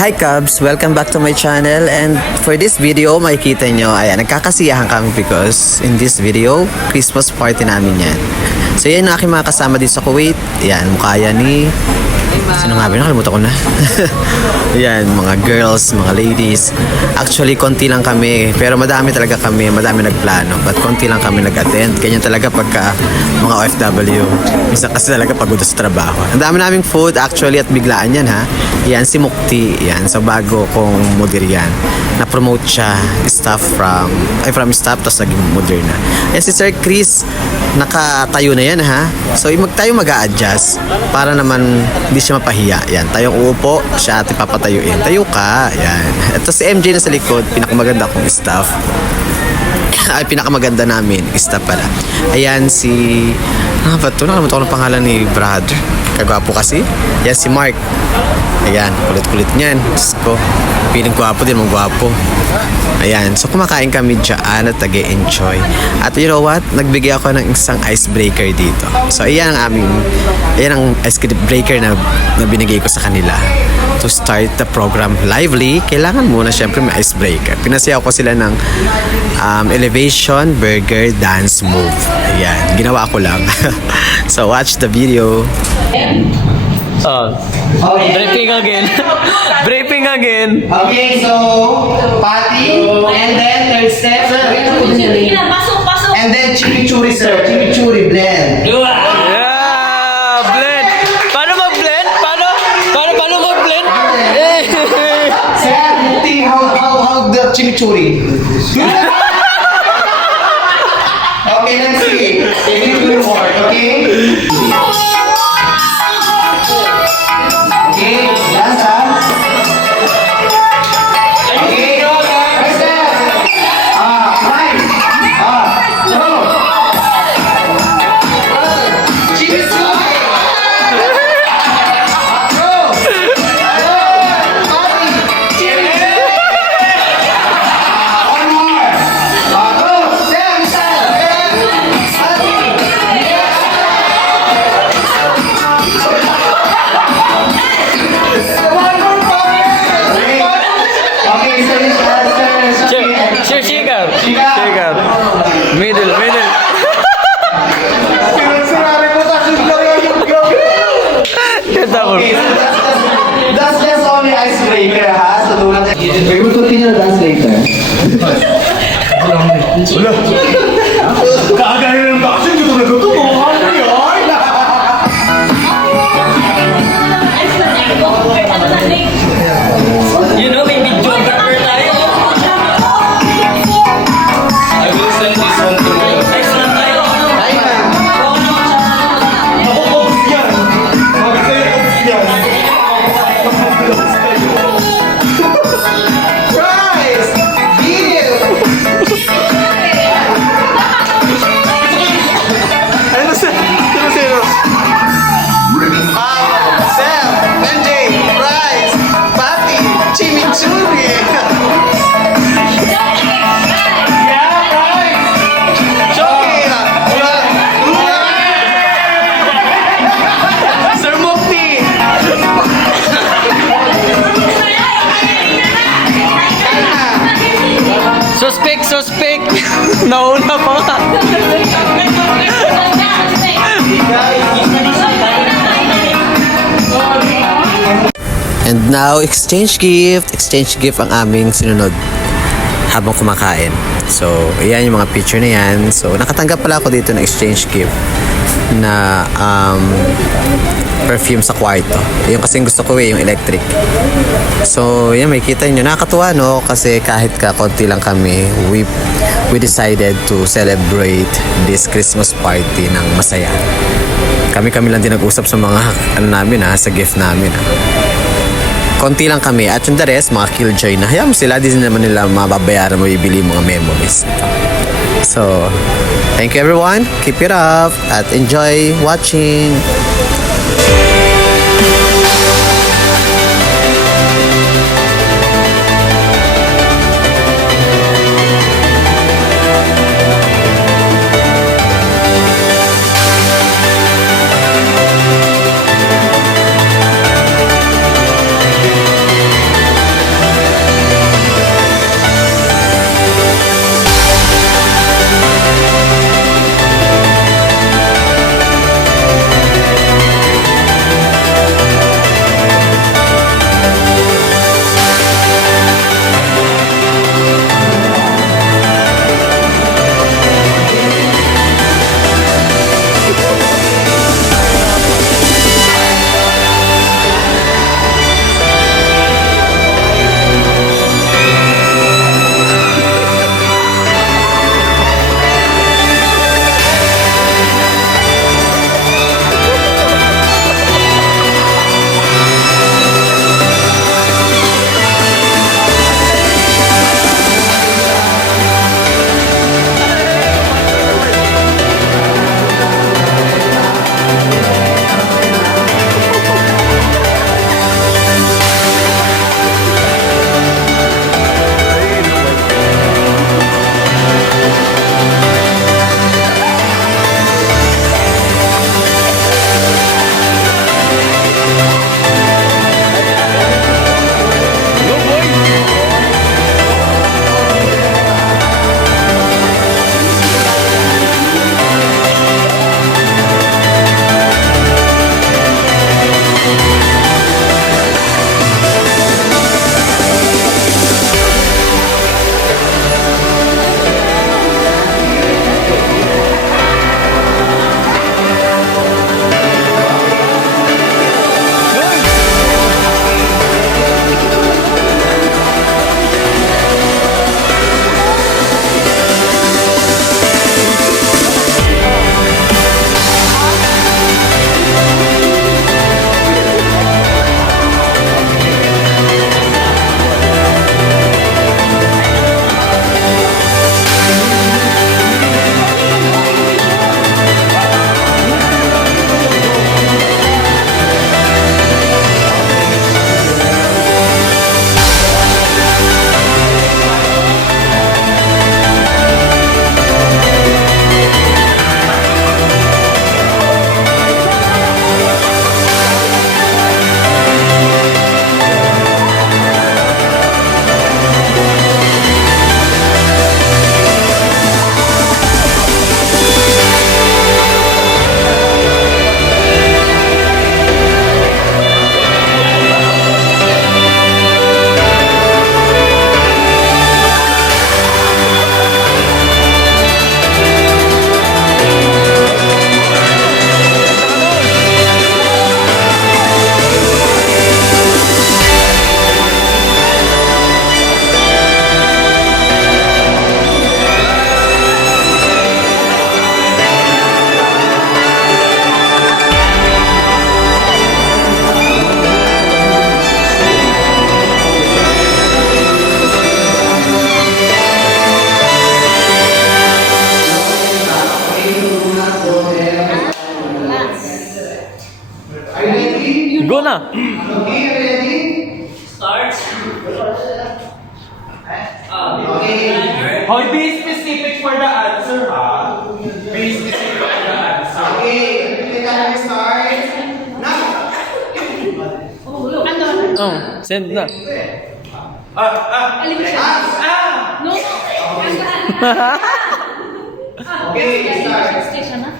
Hi Cubs! Welcome back to my channel, and for this video makikita nyo, ayan, nagkakasiyahan kami because in this video, Christmas party namin yan. So yan ang aking mga kasama dito sa Kuwait. Yan, mukha yan ni... Sino nga ba? Nakalimutan ko na. Yan, mga girls, mga ladies. Actually, konti lang kami. Pero madami talaga kami. Madami nagplano. But konti lang kami nag-attend. Ganyan talaga pagka mga OFW. Isa kasi talaga pagod sa trabaho. Ang dami naming food actually at biglaan yan ha. Yan, si Mukti. Yan, sa bago kong mudir yan. Na-promote siya. Staff from staff tapos naging mudir na. Yan si Sir Chris. Nakatayo na yan ha. So, tayo mag-a-adjust para naman hindi siya mapahiya. Yan, tayong uupo, siya ate papatayuin. Tayo ka. Yan. Ito si MJ na sa likod, pinakamaganda kong staff. Ay, pinakamaganda namin, staff pala. Ayan si... Ano ba ito? Nakalimutan ko ng pangalan ni brother. Kagwapo kasi. Yan si Mark. Ayan, kulit-kulit niyan. Diyos ko. Piling gwapo din, mong gwapo. Ayan, so kumakain kami dyan at nag-enjoy. At you know what? Nagbigay ako ng isang icebreaker dito. So ayan ang icebreaker na binigay ko sa kanila. To start the program lively, kailangan muna syempre may icebreaker. Pinasayaw ko sila ng elevation burger dance move. Ayan, ginawa ko lang. So watch the video. Briefing again. Briefing again. Okay, so patty, and then third step, and then chimichurri, sir. Chimichurri blend. Yeah, blend. Paano mag-blend? Paano mag-blend? Sir, Mukti, how the chimichurri? Okay, let's see. Take it to more, okay? Okay, last time. Okay, first step. Right. Go. Chimichurri. Go. Patty. Chimichurri. One more. Go. Sam. Patty. Okay, so you Shaker. Shaker. Shaker. Middle. Okay, so that's just only icebreaker, ha? So do not... We will continue the dance later. Kagaya ng boxing, dito na ito mo. Ano yun? You know, may videographer tayo. I will send this one to you. Nice lang tayo. Nakukobs yan. Magkaya obs yan. Prize! Video! Ano sino? Sam, MJ, Prize, Patty, Chimichurri. Sir Mukti. Suspect. Nauna pa nga. And now, exchange gift ang aming sinunod habang kumakain. So, ayan yung mga picture na yan. So, nakatanggap pala ako dito ng exchange gift na perfume sa kwarto. Yung kasing gusto ko yung electric. So, yan, makikita nyo. Nakakatuwa, no? Kasi kahit konti lang kami, we decided to celebrate this Christmas party ng masaya. Kami lang din nag-usap sa mga sa gift namin. Konti lang kami. At yung the rest, mga killjoy na. Hayaan mo sila, di naman nila mababayaran mo ibili mga memories. So, thank you everyone. Keep it up at enjoy watching. Hoy, be specific for the answer, ha? Be specific for the answer. Okay, time start. Now. Oh, send na. No. Okay, start. Station na.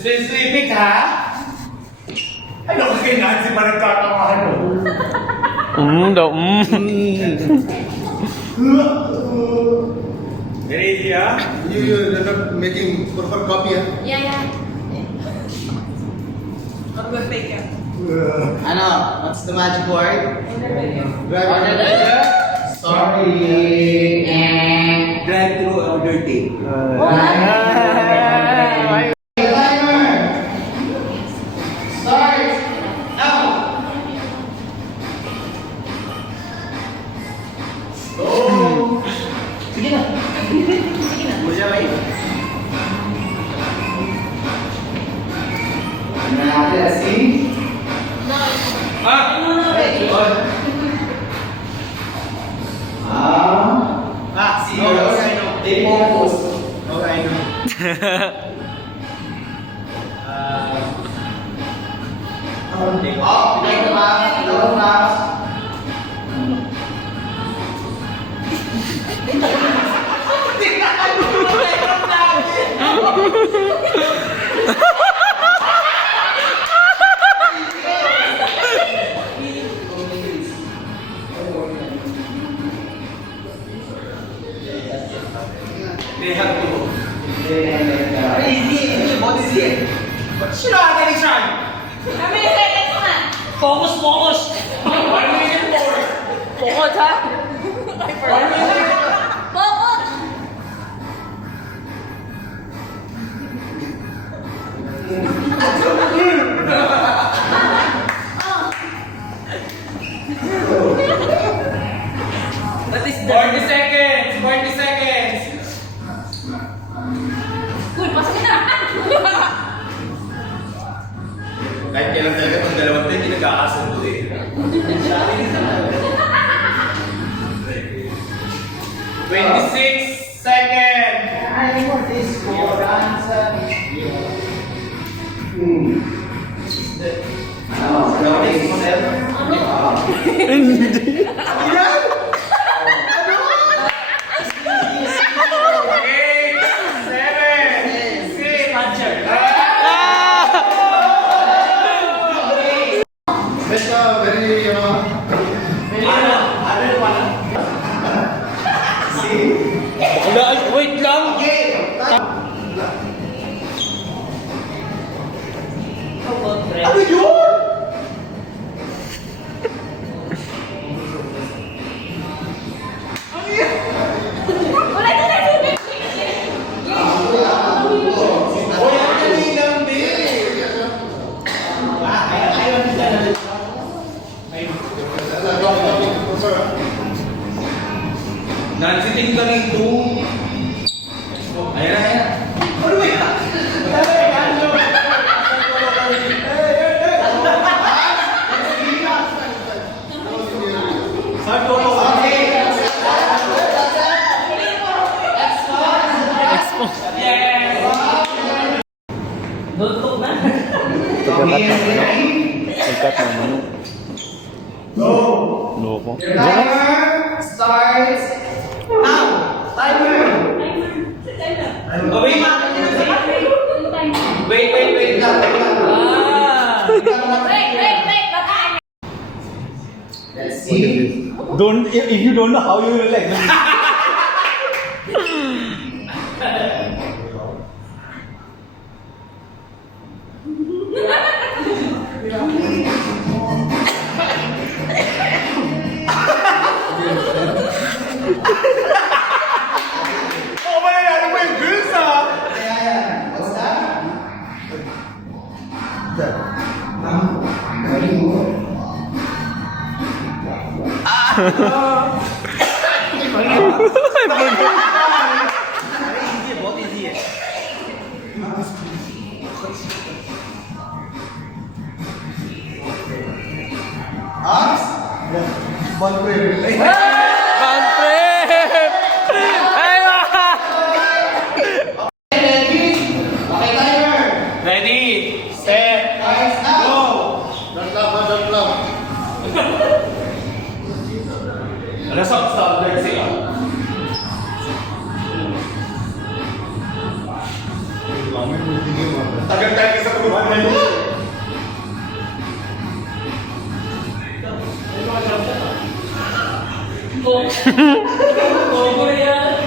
Specific, ha? Ano kasi kay Nancy pa nagkatawahan mo? Daw, Very easy, ha? You're not making proper copy, huh? Yeah. Ano? What's the magic word? Right. Sorry. Drive-thru order tape. Timer. Start. Now. Go. Sige na. Let's see. See. They focus. Up, double pass. They have to. Focus. Focus, ha? Focus! What is 40 seconds! 40 seconds! Uy, pasok na! Kahit kailan talaga pag dalawang tayo, hindi nagkakasundo eh. 26 seconds! I want this for answer. That's very, Wait lang! Ano yun? Nancy, tingnan ito. Ayan na. Ano ba yan? Pagkat naman. Loko. Timer starts now. Timer. Oh, wait, ma. Wait lang. Let's see. Don't, if you don't know how you will like. Oh, mananalo mo yung girls, ah! What's that? Ball frame. Bang trip! Ay, Ready? Okay, timer. Ready, set, Guys, go! Don't laugh, huh? Don't laugh. Alas ang standard sila. Lama yung tingin mo. Tagal tayo sa kuluhan na yun. Bobo yan.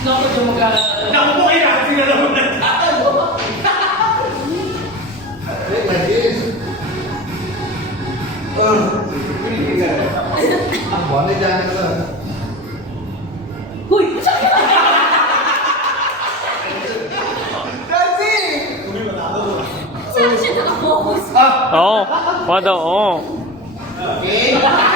Naku, dumagala. Naku po kayo natin na naman ng tao. Wait, like this. Buwan dyan ka lang. Huy! Saan siya nakafocus? Oo, wala, oo. Okay.